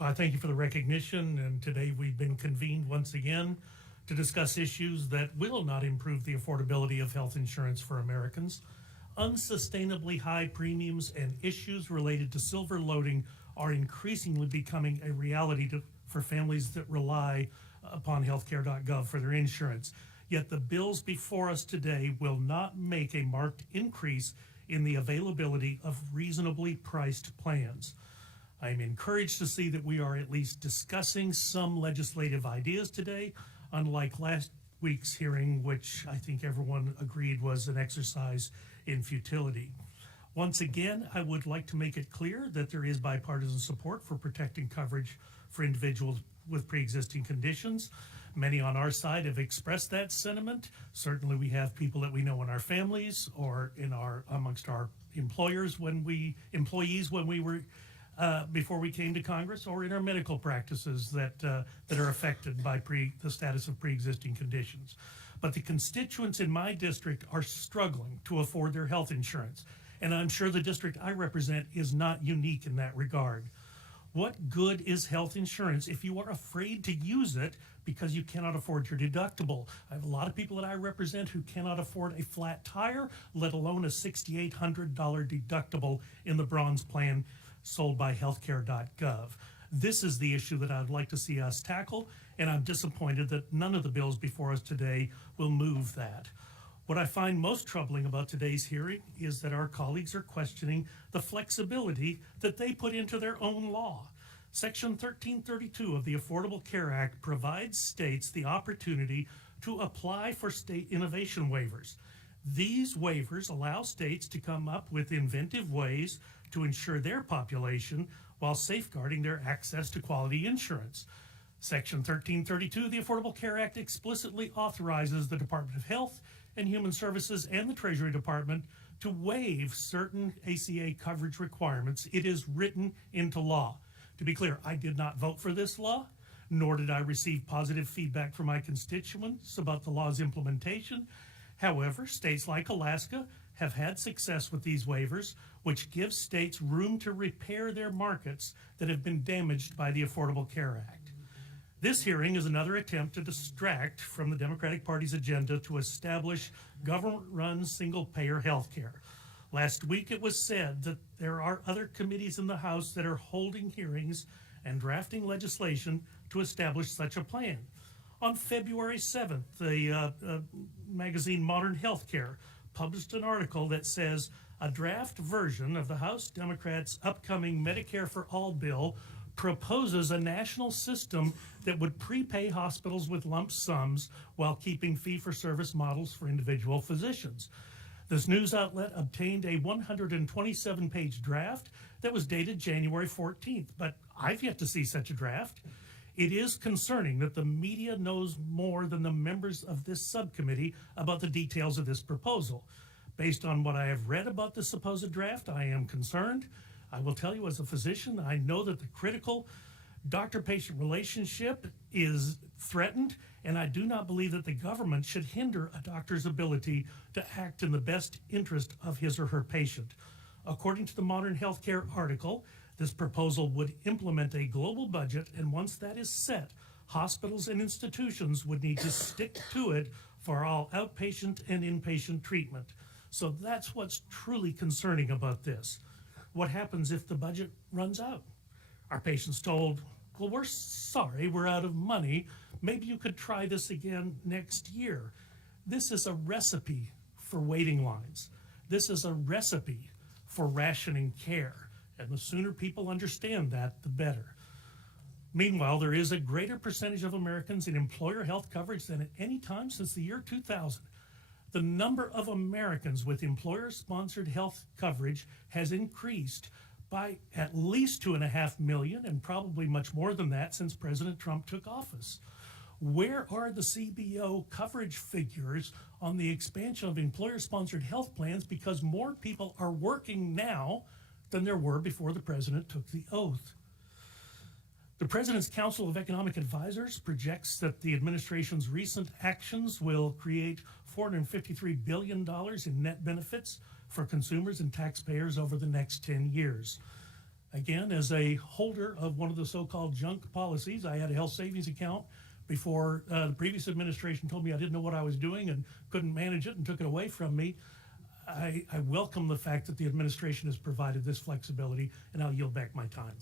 Thank you for the recognition, and today we've been convened once again to discuss issues that will not improve the affordability of health insurance for Americans. Unsustainably high premiums and issues related to silver loading are increasingly becoming a reality for families that rely upon healthcare.gov for their insurance. Yet the bills before us today will not make a marked increase in the availability of reasonably priced plans. I am encouraged to see that we are at least discussing some legislative ideas today, unlike last week's hearing, which I think everyone agreed was an exercise in futility. Once again, I would like to make it clear that there is bipartisan support for protecting coverage for individuals with pre-existing conditions. Many on our side have expressed that sentiment. Certainly we have people that we know in our families or amongst our employees when we were before we came to Congress, or in our medical practices that are affected by the status of pre-existing conditions. But the constituents in my district are struggling to afford their health insurance, and I'm sure the district I represent is not unique in that regard. What good is health insurance if you are afraid to use it because you cannot afford your deductible? I have a lot of people that I represent who cannot afford a flat tire, let alone a $6,800 deductible in the bronze plan sold by healthcare.gov. This is the issue that I'd like to see us tackle, and I'm disappointed that none of the bills before us today will move that. What I find most troubling about today's hearing is that our colleagues are questioning the flexibility that they put into their own law. Section 1332 of the Affordable Care Act provides states the opportunity to apply for state innovation waivers. These waivers allow states to come up with inventive ways to ensure their population while safeguarding their access to quality insurance. Section 1332 of the Affordable Care Act explicitly authorizes the Department of Health and Human Services and the Treasury Department to waive certain ACA coverage requirements. It is written into law. To be clear, I did not vote for this law, nor did I receive positive feedback from my constituents about the law's implementation. However, states like Alaska have had success with these waivers, which gives states room to repair their markets that have been damaged by the Affordable Care Act. This hearing is another attempt to distract from the Democratic Party's agenda to establish government-run single-payer health care. Last week it was said that there are other committees in the House that are holding hearings and drafting legislation to establish such a plan. On February 7th, the magazine Modern Healthcare published an article that says a draft version of the House Democrats' upcoming Medicare for All bill proposes a national system that would prepay hospitals with lump sums while keeping fee-for-service models for individual physicians. This news outlet obtained a 127-page draft that was dated January 14th, but I've yet to see such a draft. It is concerning that the media knows more than the members of this subcommittee about the details of this proposal. Based on what I have read about the supposed draft, I am concerned. I will tell you as a physician, I know that the critical doctor-patient relationship is threatened, and I do not believe that the government should hinder a doctor's ability to act in the best interest of his or her patient. According to the Modern Healthcare article, this proposal would implement a global budget, and once that is set, hospitals and institutions would need to stick to it for all outpatient and inpatient treatment. So that's what's truly concerning about this. What happens if the budget runs out? Are patients told, well, we're sorry, we're out of money. Maybe you could try this again next year. This is a recipe for waiting lines. This is a recipe for rationing care. And the sooner people understand that, the better. Meanwhile, there is a greater percentage of Americans in employer health coverage than at any time since the year 2000. The number of Americans with employer-sponsored health coverage has increased by at least 2.5 million, and probably much more than that since President Trump took office. Where are the CBO coverage figures on the expansion of employer-sponsored health plans? Because more people are working now than there were before the president took the oath. The President's Council of Economic Advisors projects that the administration's recent actions will create $453 billion in net benefits for consumers and taxpayers over the next 10 years. Again, as a holder of one of the so-called junk policies, I had a health savings account before the previous administration told me I didn't know what I was doing and couldn't manage it and took it away from me. I welcome the fact that the administration has provided this flexibility, and I'll yield back my time.